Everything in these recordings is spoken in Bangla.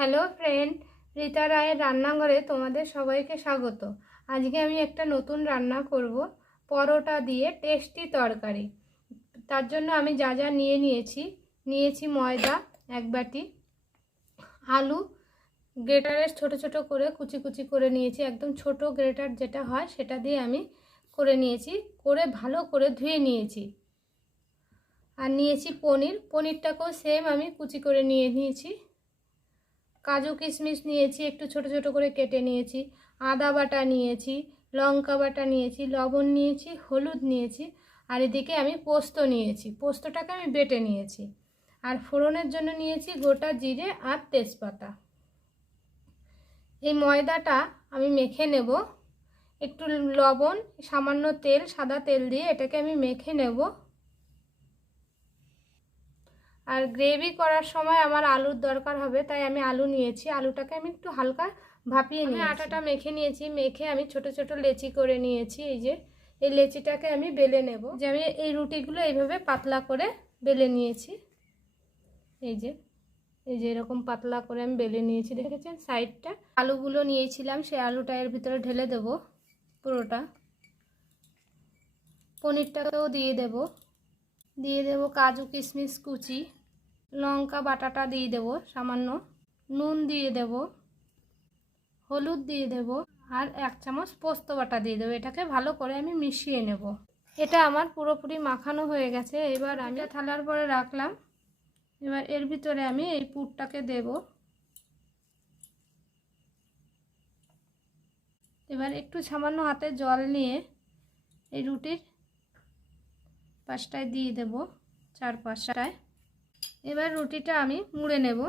হ্যালো ফ্রেন্ড রীতা রায়ের রান্নাঘরে তোমাদের সবাইকে স্বাগত। আজকে আমি একটা নতুন রান্না করব, পরোটা দিয়ে টেস্টি তরকারি। তার জন্য আমি যা যা নিয়ে নিয়েছি নিয়েছি ময়দা এক বাটি, আলু গ্রেটারে ছোট ছোট করে কুচি কুচি করে নিয়েছি, একদম ছোট গ্রেটার যেটা হয় সেটা দিয়ে আমি করে নিয়েছি, করে ভালো করে ধুয়ে নিয়েছি। আর নিয়েছি পনির, পনিরটাকেও সেম আমি কুচি করে নিয়ে নিয়েছি। কাজু কিশমিশ নিয়েছি, একটু ছোট ছোট করে কেটে নিয়েছি, আদা বাটা নিয়েছি, লঙ্কা বাটা নিয়েছি, লবণ নিয়েছি, হলুদ নিয়েছি, আর এদিকে আমি পোস্ত নিয়েছি। পোস্তটাকে আমি বেটে নিয়েছি। আর ফোড়নের জন্য নিয়েছি গোটা জিরে আর তেজপাতা। এই ময়দাটা আমি মেখে নেব। একটু লবণ, সামান্য তেল, সাদা তেল দিয়ে এটাকে আমি মেখে নেব। আর গ্রেভি করার সময় আমার আলুর দরকার হবে তাই আমি আলু নিয়েছি। আলুটাকে আমি একটু হালকা ভাপিয়ে নিয়ে আটাটা মেখে নিয়েছি মেখে আমি ছোট ছোট লেচি করে নিয়েছি এই যে। এই লেচিটাকে আমি বেলে নেব। যে আমি এই রুটিগুলো এইভাবে পাতলা করে বেলে নিয়েছি। এই যে এই যে এরকম পাতলা করে আমি বেলে নিয়েছি দেখেছেন? সাইডটা। আলুগুলো নিয়েছিলাম সেই আলুটা এর ভিতরে ঢেলে দেব পুরোটা। পনিরটাকেও দিয়ে দেব। দিয়ে দেব কাজু কিশমিশ কুচি। লঙ্কা বাটাটা দিয়ে দেব, সামান্য নুন দিয়ে দেব, হলুদ দিয়ে দেব, আর এক চামচ পোস্ত বাটা দিয়ে দেবো। এটাকে ভালো করে আমি মিশিয়ে নেব। এটা আমার পুরোপুরি মাখানো হয়ে গেছে। এবার আমি থালার পরে রাখলাম। এবার এর ভিতরে আমি এই পুরটাকে দেব। এবার একটু সামান্য হাতে জল নিয়ে এই রুটির পাশটায় দিয়ে দেব চার পাঁচটায় এবার রুটিটা আমি মুড়ে নেব।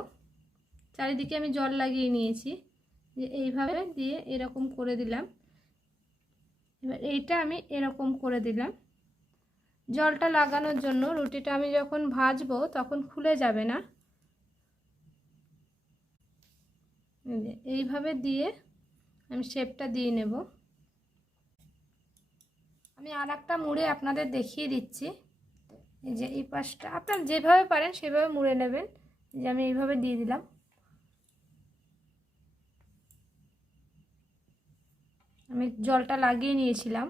চারিদিকে আমি জল লাগিয়ে নিয়েছি। যে এইভাবে দিয়ে এরকম করে দিলাম। এবার এইটা আমি এরকম করে দিলাম। জলটা লাগানোর জন্য রুটিটা আমি যখন ভাজবো তখন খুলে যাবে না। এইভাবে দিয়ে আমি শেপটা দিয়ে নেব। আমি আর একটা মুড়ে আপনাদের দেখিয়ে দিচ্ছি। এই যে এই পাশটা, আপনার যেভাবে পারেন সেভাবে মুড়ে নেবেন। যে আমি এইভাবে দিয়ে দিলাম। আমি জলটা লাগিয়ে নিয়েছিলাম।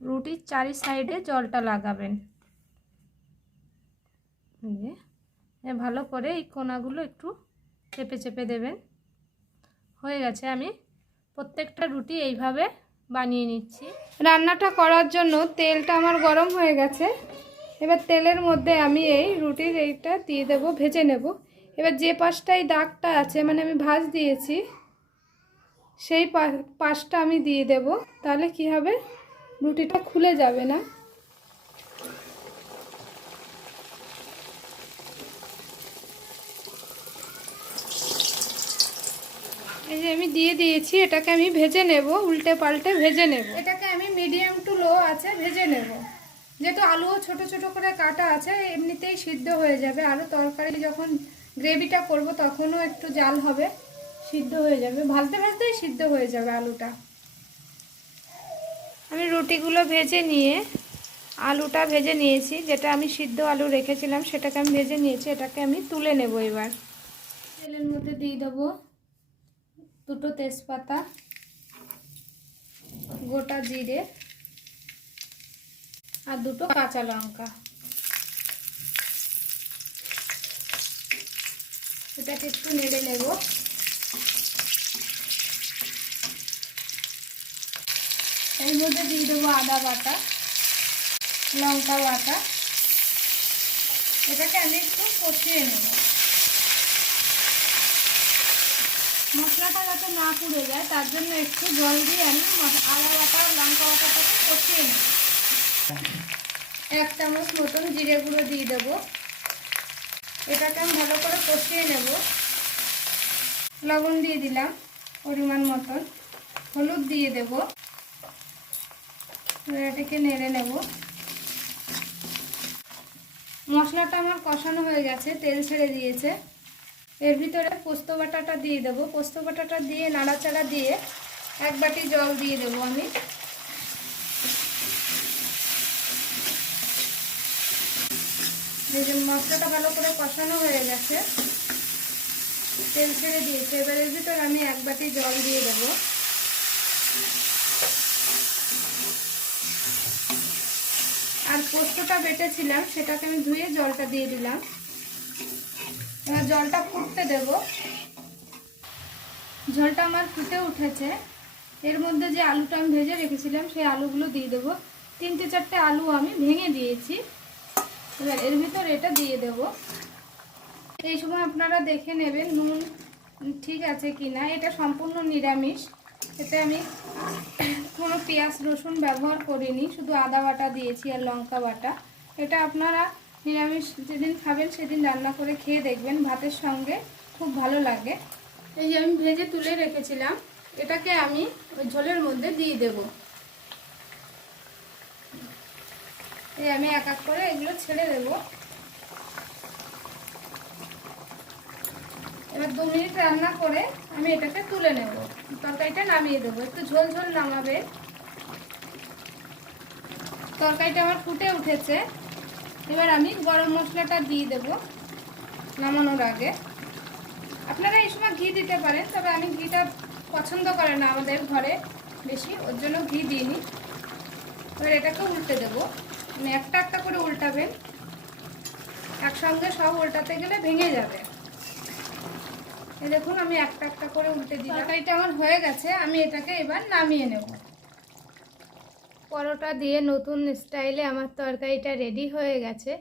রুটির চারি সাইডে জলটা লাগাবেন। ভালো করে এই কোনাগুলো একটু চেপে চেপে দেবেন। হয়ে গেছে, আমি প্রত্যেকটা রুটি এইভাবে বানিয়ে নিচ্ছি। রান্নাটা করার জন্য তেলটা আমার গরম হয়ে গেছে। এবার তেলের মধ্যে আমি এই রুটির এইটা দিয়ে দেব, ভেজে নেব। এবার যে পাশটাই দাগটা আছে মানে আমি ভাজ দিয়েছি, সেই পাশটা আমি দিয়ে দেব। তাহলে কি হবে? রুটিটা খুলে যাবে না এই যে আমি দিয়ে দিয়েছি এটাকে আমি ভেজে নেব উল্টে পাল্টে ভেজে নেব। এটাকে আমি মিডিয়াম টু লো আছে ভেজে নেব। যেহেতু আলুও ছোট ছোট করে কাটা আছে এমনিতেই সিদ্ধ হয়ে যাবে। আরও তরকারি যখন গ্রেভিটা করব তখনও একটু জাল হবে সিদ্ধ হয়ে যাবে। ভাজতে ভাজতেই সিদ্ধ হয়ে যাবে আলুটা। আমি রুটিগুলো ভেজে নিয়ে আলুটা ভেজে নিয়েছি। যেটা আমি সিদ্ধ আলু রেখেছিলাম সেটাকে আমি ভেজে নিয়েছি। এটাকে আমি তুলে নেব এবার। তেলের মধ্যে দিয়ে দেবো। দুটো তেজপাতা, গোটা জিরে আর দুটো কাঁচা লঙ্কা। এটাকে একটু নেড়ে নেব। এর মধ্যে দিয়ে দেবো আদা বাটা, লঙ্কা বাটা। এটাকে আমি একটু কষিয়ে নেব। মশলাটা যাতে না পুড়ে যায়, তার জন্য একটু জল দিয়ে আমি আদা বাটা, লঙ্কা বাটাটাকে কষিয়ে নেব। এক চামচ মতন জিরে গুঁড়ো দিয়ে দেবো। এটাকে আমি ভালো করে কষিয়ে নেব। লবণ দিয়ে দিলাম পরিমাণ মতন। হলুদ দিয়ে দেব। এটাকে নেড়ে নেব। মশলাটা আমার কষানো হয়ে গেছে, তেল ছেড়ে দিয়েছে। এর ভিতরে পোস্ত বাটাটা দিয়ে দেবো। পোস্ত বাটাটা দিয়ে, নাড়াচাড়া দিয়ে এক বাটি জল দিয়ে দেবো আমি। যে মশলাটা ভালো করে কষানো হয়ে গেছে। তেল ছেড়ে দিয়েছে। এবার এর ভিতর আমি এক বাটি জল দিয়ে দেবো। আর পোস্তটা বেটেছিলাম, সেটাকে আমি ধুয়ে জলটা দিয়ে দিলাম। এবার জলটা ফুটতে দেব। জলটা আমার ফুটে উঠেছে। এর মধ্যে যে আলুটা আমি ভেজে রেখেছিলাম, সেই আলুগুলো দিয়ে দেবো। তিনটে চারটে আলু আমি ভেঙে দিয়েছি। এবার এর ভিতর এটা দিয়ে দেব। এই সময় আপনারা দেখে নেবেন নুন ঠিক আছে কি না এটা সম্পূর্ণ নিরামিষ। এতে আমি কোনো পেঁয়াজ রসুন ব্যবহার করিনি। শুধু আদা বাটা দিয়েছি আর লঙ্কা বাটা। এটা আপনারা নিরামিষ যেদিন খাবেন সেদিন রান্না করে খেয়ে দেখবেন ভাতের সঙ্গে খুব ভালো লাগে। এই যে আমি ভেজে তুলে রেখেছিলাম, এটাকে আমি ওই ঝোলের মধ্যে দিয়ে দেব। এই আমি এক এক করে এগুলো ছেড়ে দেব। এবার দু মিনিট রান্না করে আমি এটাকে তুলে নেব। তরকারিটা নামিয়ে দেবো। একটু ঝোল ঝোল নামাবে। তরকারিটা আমার ফুটে উঠেছে। এবার আমি গরম মশলাটা দিয়ে দেব নামানোর আগে। আপনারা এই সময় ঘি দিতে পারেন, তবে আমি ঘিটা পছন্দ করে না আমাদের ঘরে বেশি, ওর জন্য ঘি দিইনি। এবার এটাকে উল্টে দেবো। মানে একটা একটা করে উল্টাবেন। একসঙ্গে সব উল্টাতে গেলে ভেঙে যাবে। দেখুন, আমি একটা একটা করে উল্টে দিই তরকারিটা আমার হয়ে গেছে, আমি এটাকে এবার নামিয়ে নেব। পরোটা দিয়ে নতুন স্টাইলে আমার তরকারিটা রেডি হয়ে গেছে।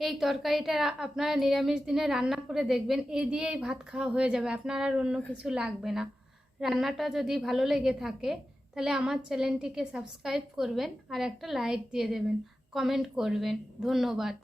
এই তরকারিটা আপনারা নিরামিষ দিনে রান্না করে দেখবেন এই দিয়েই ভাত খাওয়া হয়ে যাবে, আপনার আর অন্য কিছু লাগবে না। রান্নাটা যদি ভালো লেগে থাকে, তাহলে আমার চ্যানেলটিকে সাবস্ক্রাইব করবেন আর একটা লাইক দিয়ে দেবেন, কমেন্ট করবেন। ধন্যবাদ।